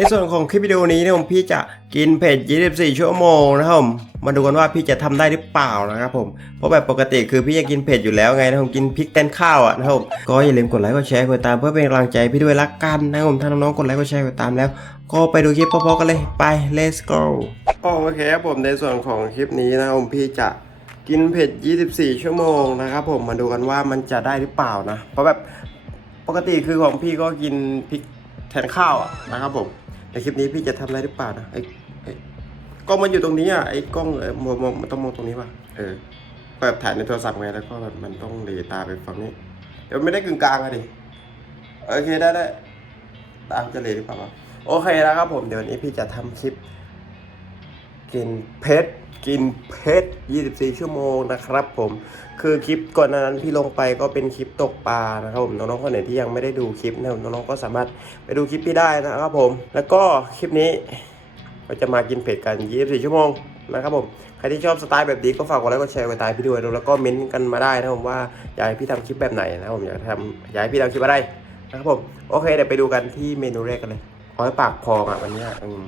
ในส่วนของคลิปวิดีโอนี้เนี่ยผมพี่จะกินเผ็ด 24 ชั่วโมงนะครับผมมาดูกันว่าพี่จะทำได้หรือเปล่านะครับผมเพราะแบบปกติคือพี่จะกินเผ็ดอยู่แล้วไงนะครับผมกินพริกแทนข้าวอะนะครับผมก็อย่าลืมกดไลค์กดแชร์กดติดตามเพื่อเป็นกำลังใจพี่ด้วยละกันนะครับผมถ้าน้องๆกดไลค์กดแชร์กดติดตามแล้ว ก็ไปดูคลิปพอๆกันเลยไป let's go โอเคครับผมในส่วนของคลิปนี้นะครับผมพี่จะกินเผ็ด 24 ชั่วโมงนะครับผมมาดูกันว่ามันจะได้หรือเปล่านะ เพราะแบบปกติคือของพี่ก็กินพริกแทนข้าวอะนะครับผม ในคลิปนี้พี่จะทำไรหรือเปล่านะไอ้ไอ้กล้องมันอยู่ตรงนี้อะไอ้กล้องเออมองมองมันต้องมองตรงนี้ป่ะเออแบบถ่ายในโทรศัพท์ไงแล้วก็แบบมันต้องเหลตาไปฝั่งนี้เดี๋ยวไม่ได้กึ่งกลางอะดิโอเคได้ได้ตามจะเหลหรือเปล่าวะโอเคแล้วครับผมเดี๋ยวนนี้พี่จะทำคลิป กินเพชรกินเพชร24 ชั่วโมงนะครับผมคือคลิปก่อนนั้นที่ลงไปก็เป็นคลิปตกปลานะครับผมน้องๆคนไหนที่ยังไม่ได้ดูคลิปนะน้องๆก็สามารถไปดูคลิปพี่ได้นะครับผม แล้วก็คลิปนี้เราจะมากินเผ็ดกัน 24 ชั่วโมงนะครับผมใครที่ชอบสไตล์แบบนี้ก็ฝากกดไลค์กดแชร์กดติดตามพี่ด้วยแล้วก็เม้นกันมาได้นะครับผมว่าอยากให้พี่ทำคลิปแบบไหนนะครับผมอยากทำอยากให้พี่ทำคลิปอะไรนะครับผมโอเคเดี๋ยวไปดูกันที่เมนูแรกกันเลยเอให้ปากพองอะวันนี้อืม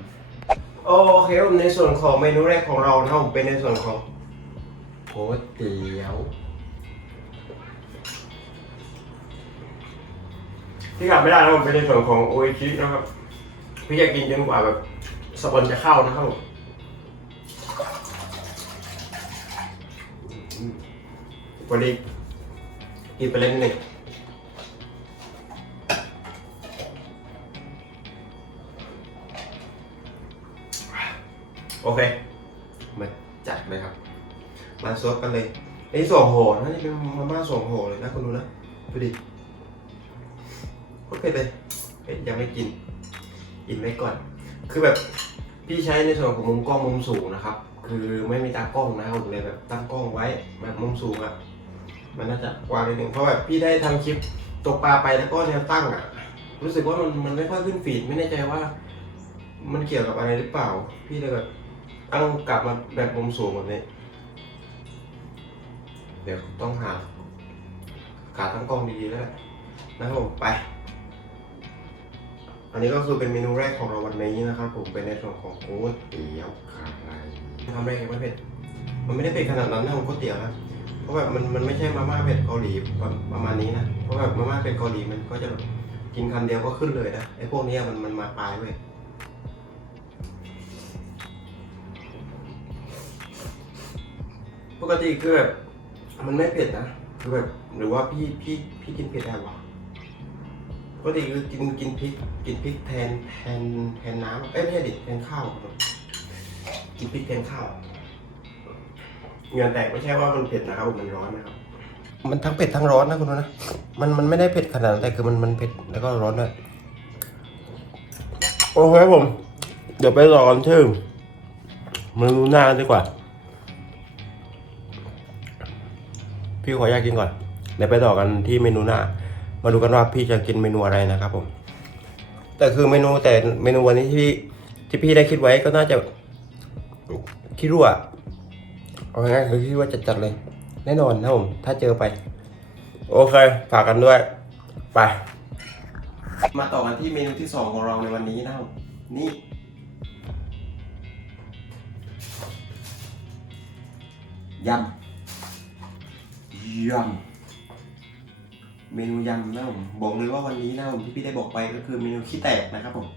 โอเคผมในส่วนของเมนูแรกของเรานะครับผมเป็นในส่วนของก๋วยเตี๋ยวที่ขาดไม่ได้นะครับผมเป็นในส่วนของโออิชินะครับพี่จะกินจนกว่าแบบสปอนจะเข้านะครับผมอืมพอดีกินไปเล่นดหนึ่ง โอเค มาจัดเลยครับ มาซดกันเลยไอ้ส่วนโหนะนี่เป็นมาม่าส่วนโหเลยนะคุณดูนะดูดิโคตรเผ็ดเลยเผ็ดยังไม่กินกินไว้ก่อน คือแบบพี่ใช้ในส่วนของมุมกล้องมุมสูงนะครับ คือไม่มีตากล้องนะครับผมเลยแบบตั้งกล้องไว้แบบมุมสูงอะ่ะมันน่าจะกว้างนิดนึงเพราะแบบพี่ได้ทำคลิปตกปลาไปแล้วก็แนวตั้งอะ่ะรู้สึกว่ามันมันไม่ค่อยขึ้นฟีดไม่แน่ใจว่า มันเกี่ยวกับอะไรหรือเปล่า พี่เลยแบบ ตั้งกลับมาแบบมุมสูงแบบนี้ เดี๋ยวต้องหาขาตั้งกล้องดีๆแล้วแหละนะครับผมไป อันนี้ก็คือเป็นเมนูแรกของเราวันนี้นะครับ ผมเป็นในส่วนของก๋วยเตี๋ยวไข่ทำได้ยังไม่เผ็ดมันไม่ได้เผ็ดขนาดนั้นนะก๋วยเตี๋ยวนะเพราะแบบมันมันไม่ใช่มาม่าเผ็ดเกาหลีประประมาณนี้นะเพราะแบบมาม่าเผ็ดเกาหลีมันก็จะแบบกินคำเดียวก็ขึ้นเลยนะไอ้พวกนี้มันมันมาปลายเว้ย ปกติคือแบบมันไม่เผ็ดนะคือแบบหรือว่าพี่พี่พี่กินเผ็ดได้วะปกติคือกินกินพริกกินพริกแทนแทนแทนน้ำเอ้ยไม่ใช่ดิแทนข้าวครับกินพริกแทนข้าวเหงื่อแตกไม่ใช่ว่ามันเผ็ดนะครับมันร้อนนะครับ มันทั้งเผ็ดทั้งร้อนนะคุณนะมันมันไม่ได้เผ็ดขนาดนั้นแต่คือมันมันเผ็ดแล้วก็ร้อนด้วยโอเคผม เดี๋ยวไปรอกันที่เมนูหน้าดีกว่า พี่ขออยากกินก่อนเดี๋ยวไปต่อกันที่เมนูหน้า มาดูกันว่าพี่จะกินเมนูอะไรนะครับผม แต่คือเมนูแต่เมนูวันนี้ที่พี่ที่พี่ได้คิดไว้ก็น่าจะคิดรั่วเอาง่ายๆคือคิดว่าจะจัดเลย แน่นอนนะผม ถ้าเจอไป โอเค ฝากกันด้วย ไป มาต่อกันที่เมนูที่สองของเราในวันนี้นะครับนี่ยำ ยำเมนูยำนะผมบอกเลยว่าวันนี้นะผมที่พี่ได้บอกไปก็คือเมนูขี้แตกนะครับผม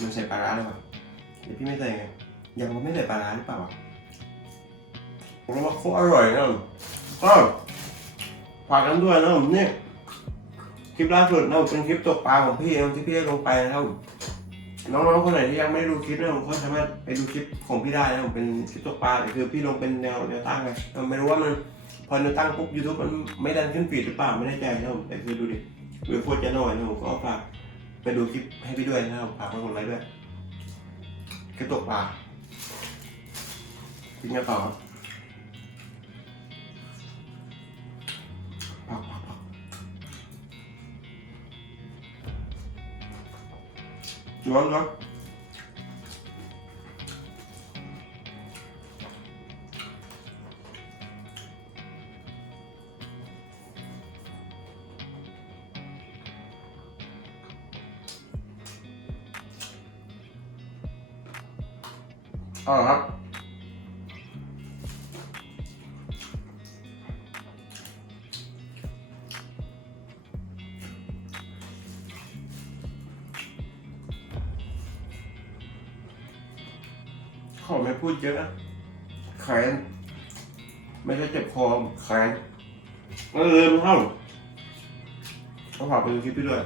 มันใส่ปลาร้าหรือเปล่าเดี๋ยวพี่ไม่ใส่ไงยำมันไม่ใส่ปลาร้าหรือเปล่าผมว่าโคตรอร่อยนะผมก็ฝากกันด้วยนะผมนี่คลิปล่าสุดนะผมเป็นคลิปตกปลาของพี่นะที่พี่ได้ลงไปนะครับผม น้องๆคนไหนที่ยังไม่ได้ดูคลิปนะผมก็สามารถไปดูคลิปของพี่ได้นะผมเป็นคลิปตกปลาแต่คือพี่ลงเป็นแนวแนวตั้งไงไม่รู้ว่ามันพอแนวตั้งปุ๊บยูทูบมันไม่ดันขึ้นฟีดหรือเปล่าไม่แน่ใจนะผมแต่คือดูดิวิวโคตรจะน้อยนะผมก็ฝากไปดูคลิปให้พี่ด้วยนะครับฝากกดไลค์ด้วยคลิปตกปลากินกันต่อ 좋아한다. 아. อ๋อครับขอไม่พูดเยอะแขนไม่ใช่เจ็บคอแขนเออลืมเข้าเขาฝากไปดูคลิปพี่ด้วย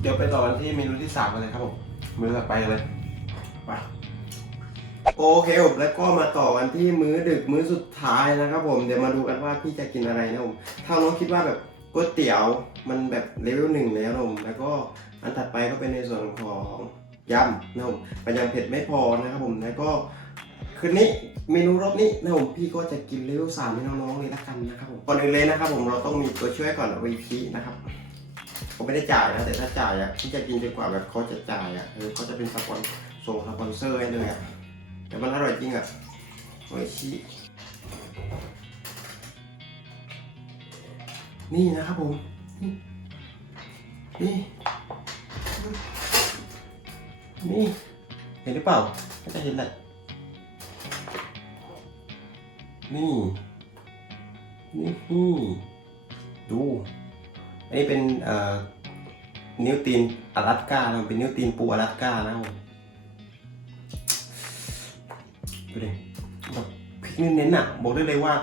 เดี๋ยวไปต่อกันที่เมนูที่สามกันเลยครับผมมือต่อไปเลยไปโอเคผมแล้วก็มาต่อกันที่มื้อดึกมื้อสุดท้ายนะครับผมเดี๋ยวมาดูกันว่าพี่จะกินอะไรนะผมถ้าน้องคิดว่าแบบ ก๋วยเตี๋ยวมันแบบเลเวลหนึ่งแล้วนมแล้วก็อันถัดไปก็เป็นในส่วนของยำนะผมเป็นยำเผ็ดไม่พอนะครับผมแล้วก็คืนนี้เมนูรอบนี้นะผมพี่ก็จะกินเลเวลสามให้น้องๆเลยละกันนะครับผมก่อนอื่นเลยนะครับผมเราต้องมีตัวช่วยก่อนไว้พีนะครับผมไม่ได้จ่ายนะแต่ถ้าจ่ายอะที่จะกินดีกว่าแบบเขาจะจ่ายอะเออเขาจะเป็นสปอนส่งสปอนเซอร์ให้เลยอะแต่มันอร่อยจริงอะโอ้ยชิ นี่นะครับผม นี่ นี่ เห็นหรือเปล่าไม่จะเห็นแหละนี่นี่ นี่ ดู อันนี้เป็นเอ่อนิ้วตีนอลาสก้านะเป็นนิ้วตีนปูอลาสก้านะผมดูดิแบบพริกเน้นๆอะ บอกได้เลยว่า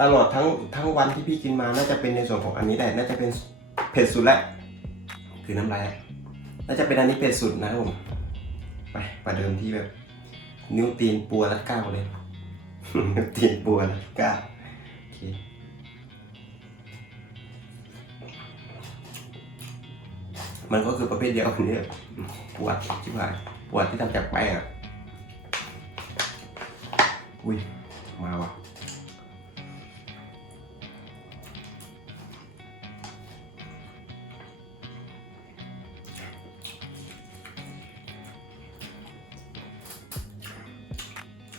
ตลอดทั้งทั้งวันที่พี่กินมาน่าจะเป็นในส่วนของอันนี้แหละน่าจะเป็นเผ็ดสุดแหละคือน้ำลายน่าจะเป็นอันนี้เผ็ดสุดนะครับผมไปประเดิมที่แบบ นิ้วตีนปูอลาสก้าก่อนเลยนิ้วตีนปูอลาสก้าโอเคมันก็คือประเภทเดียวกันนี่ปวดชิบหายปวดที่ทำจากแป้งอะอุ้ย มาว่ะ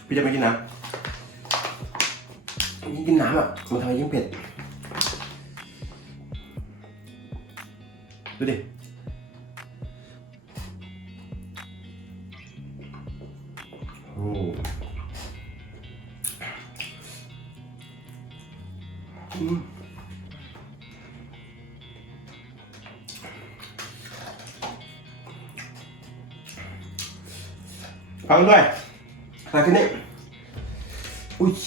พี่จะไม่กินน้ำยิ่งกินน้ำอะมันทำให้ยิ่งเผ็ด ดูดิโอ้อืมฟังด้วย อะไรกันเนี่ยอุ้ยเ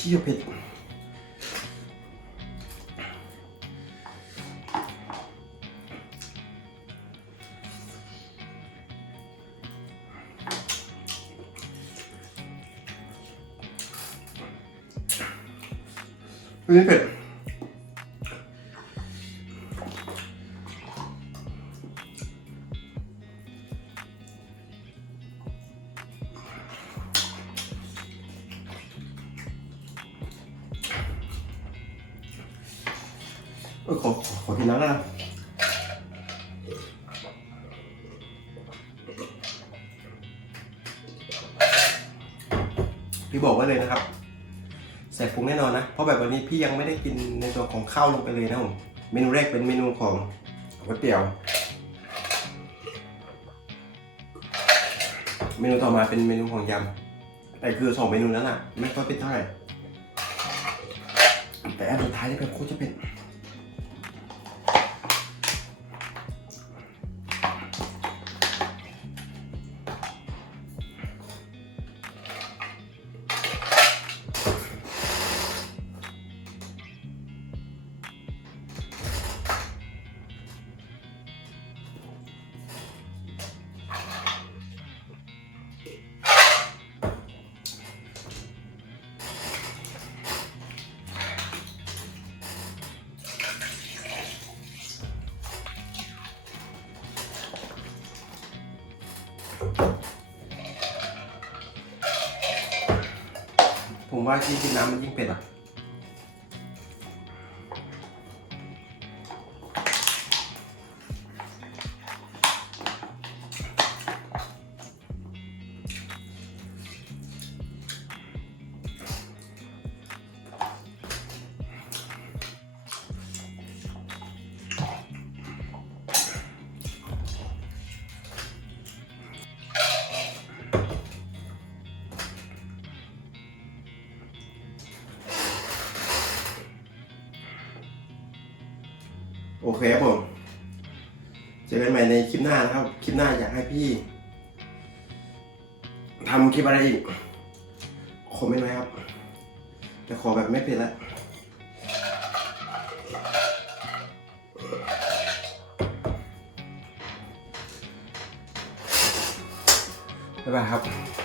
พี่บอกไว้เลยนะครับใส่ปรุงแน่นอนนะ เพราะแบบวันนี้พี่ยังไม่ได้กินในตัวของข้าวลงไปเลยนะผมเมนูแรกเป็นเมนูของก๋วยเตี๋ยว เมนูต่อมาเป็นเมนูของยำแต่คือสองเมนูนั้นอะ ไม่ค่อยเป็นเท่าไหร่แต่อันสุดท้ายนี่แบบโคตรจะเป็น ผมว่าที่กินน้ำมันยิ่งเผ็ดอะ คครับผมเจอกันใหม่ในคลิปหน้านะครับ คลิปหน้าอยากให้พี่ทำคลิปอะไรอีกคอมเมนต์ไว้ครับจะขอแบบไม่เผ็ดละบ๊ายบายครับ